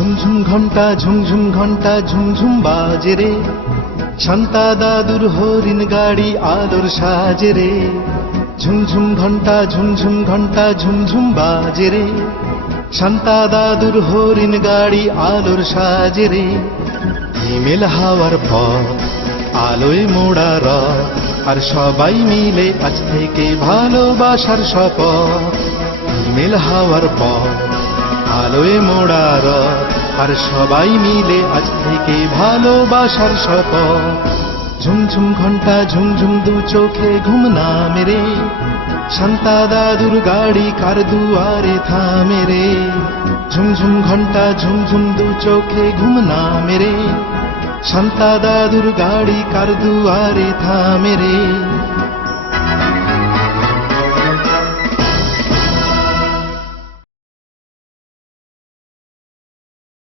ঝুমঝুম ঘন্টা ঝুমঝুম ঘন্টা ঝুমঝুম বাজে রে, শান্তা দাদুর হরিণ গাড়ি আলোর সাজে রে। ঝুমঝুম ঘন্টা ঝুমঝুম ঘন্টা ঝুমঝুম বাজে রে, শান্তা দাদুর হরিণ গাড়ি আলোর সাজে রে। হিমেল হাওয়ার পর আলোয় মোড়া রথ, আর সবাই মিলে আজ থেকে ভালোবাসার শপথ। হিমেল হাওয়ার পর আলোয় মোড়া রথ, আর সবাই মিলে আজ থেকে ভালোবাসার শপথ। ঝুমঝুম ঘন্টা ঝুমঝুম দু চোখে ঘুম না মেরে, শান্তা দাদুর গাড়ি কার দুয়ারে থামে রে। ঝুমঝুম ঘন্টা ঝুমঝুম দু চোখে ঘুম না মেরে, শান্তা দাদুর গাড়ি কার দুয়ারে থামে রে।